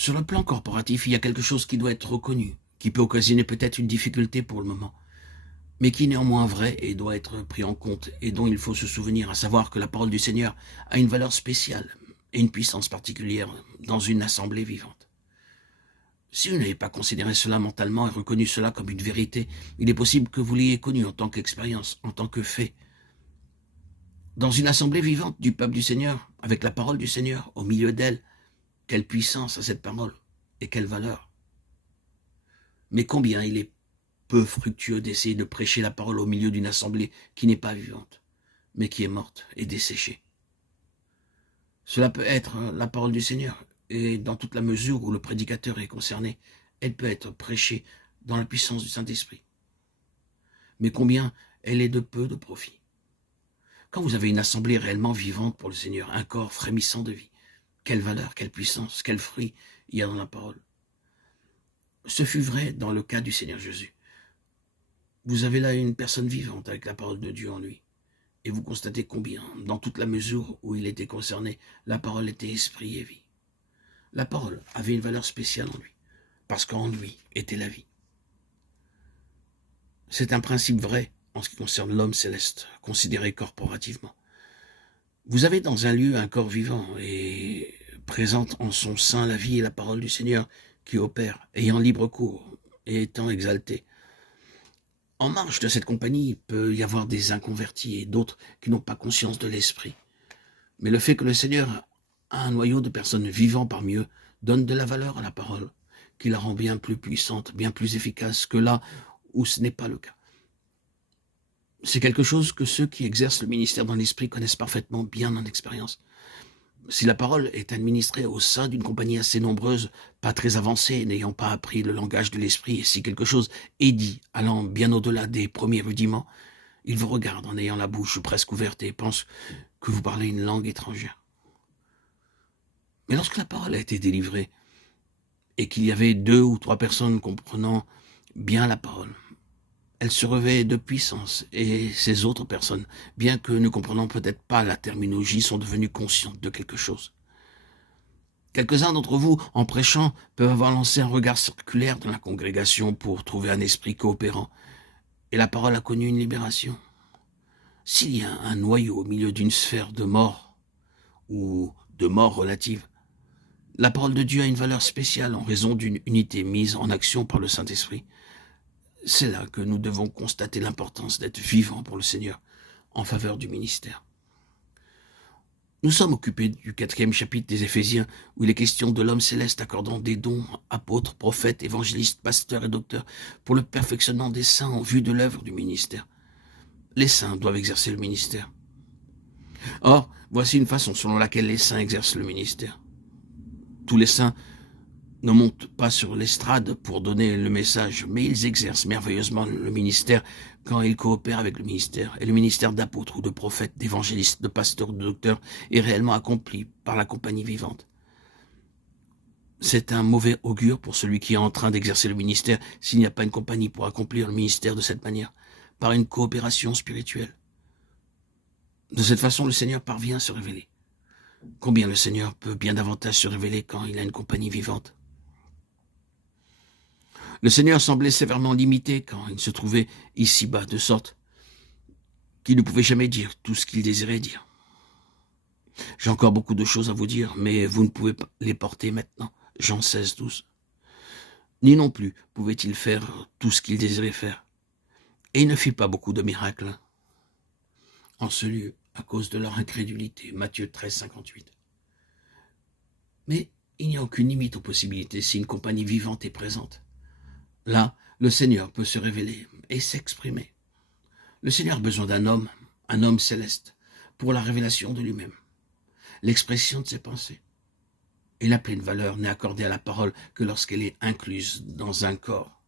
Sur le plan corporatif, il y a quelque chose qui doit être reconnu, qui peut occasionner peut-être une difficulté pour le moment, mais qui est néanmoins vrai et doit être pris en compte et dont il faut se souvenir, à savoir que la parole du Seigneur a une valeur spéciale et une puissance particulière dans une assemblée vivante. Si vous n'avez pas considéré cela mentalement et reconnu cela comme une vérité, il est possible que vous l'ayez connu en tant qu'expérience, en tant que fait. Dans une assemblée vivante du peuple du Seigneur, avec la parole du Seigneur au milieu d'elle, quelle puissance a cette parole et quelle valeur. Mais combien il est peu fructueux d'essayer de prêcher la parole au milieu d'une assemblée qui n'est pas vivante, mais qui est morte et desséchée. Cela peut être la parole du Seigneur, et dans toute la mesure où le prédicateur est concerné, elle peut être prêchée dans la puissance du Saint-Esprit. Mais combien elle est de peu de profit. Quand vous avez une assemblée réellement vivante pour le Seigneur, un corps frémissant de vie, quelle valeur, quelle puissance, quel fruit il y a dans la parole. Ce fut vrai dans le cas du Seigneur Jésus. Vous avez là une personne vivante avec la parole de Dieu en lui. Et vous constatez combien, dans toute la mesure où il était concerné, la parole était esprit et vie. La parole avait une valeur spéciale en lui, parce qu'en lui était la vie. C'est un principe vrai en ce qui concerne l'homme céleste, considéré corporativement. Vous avez dans un lieu un corps vivant et présente en son sein la vie et la parole du Seigneur qui opère, ayant libre cours et étant exalté. En marge de cette compagnie, il peut y avoir des inconvertis et d'autres qui n'ont pas conscience de l'esprit. Mais le fait que le Seigneur a un noyau de personnes vivant parmi eux donne de la valeur à la parole, qui la rend bien plus puissante, bien plus efficace que là où ce n'est pas le cas. C'est quelque chose que ceux qui exercent le ministère dans l'esprit connaissent parfaitement bien en expérience. Si la parole est administrée au sein d'une compagnie assez nombreuse, pas très avancée, n'ayant pas appris le langage de l'esprit, et si quelque chose est dit, allant bien au-delà des premiers rudiments, ils vous regardent en ayant la bouche presque ouverte et pensent que vous parlez une langue étrangère. Mais lorsque la parole a été délivrée, et qu'il y avait 2 ou 3 personnes comprenant bien la parole, elle se revêt de puissance, et ces autres personnes, bien que ne comprenant peut-être pas la terminologie, sont devenues conscientes de quelque chose. Quelques-uns d'entre vous, en prêchant, peuvent avoir lancé un regard circulaire dans la congrégation pour trouver un esprit coopérant, et la parole a connu une libération. S'il y a un noyau au milieu d'une sphère de mort, ou de mort relative, la parole de Dieu a une valeur spéciale en raison d'une unité mise en action par le Saint-Esprit. C'est là que nous devons constater l'importance d'être vivants pour le Seigneur en faveur du ministère. Nous sommes occupés du 4e chapitre des Éphésiens, où il est question de l'homme céleste accordant des dons, apôtres, prophètes, évangélistes, pasteurs et docteurs, pour le perfectionnement des saints en vue de l'œuvre du ministère. Les saints doivent exercer le ministère. Or, voici une façon selon laquelle les saints exercent le ministère. Tous les saints ne montent pas sur l'estrade pour donner le message, mais ils exercent merveilleusement le ministère quand ils coopèrent avec le ministère. Et le ministère d'apôtre ou de prophète, d'évangéliste, de pasteur ou de docteur est réellement accompli par la compagnie vivante. C'est un mauvais augure pour celui qui est en train d'exercer le ministère s'il n'y a pas une compagnie pour accomplir le ministère de cette manière, par une coopération spirituelle. De cette façon, le Seigneur parvient à se révéler. Combien le Seigneur peut bien davantage se révéler quand il a une compagnie vivante. Le Seigneur semblait sévèrement limité quand il se trouvait ici-bas, de sorte qu'il ne pouvait jamais dire tout ce qu'il désirait dire. J'ai encore beaucoup de choses à vous dire, mais vous ne pouvez pas les porter maintenant. Jean 16, 12. Ni non plus pouvait-il faire tout ce qu'il désirait faire. Et il ne fit pas beaucoup de miracles en ce lieu à cause de leur incrédulité. Matthieu 13, 58. Mais il n'y a aucune limite aux possibilités si une compagnie vivante est présente. Là, le Seigneur peut se révéler et s'exprimer. Le Seigneur a besoin d'un homme céleste, pour la révélation de lui-même, l'expression de ses pensées. Et la pleine valeur n'est accordée à la parole que lorsqu'elle est incluse dans un corps.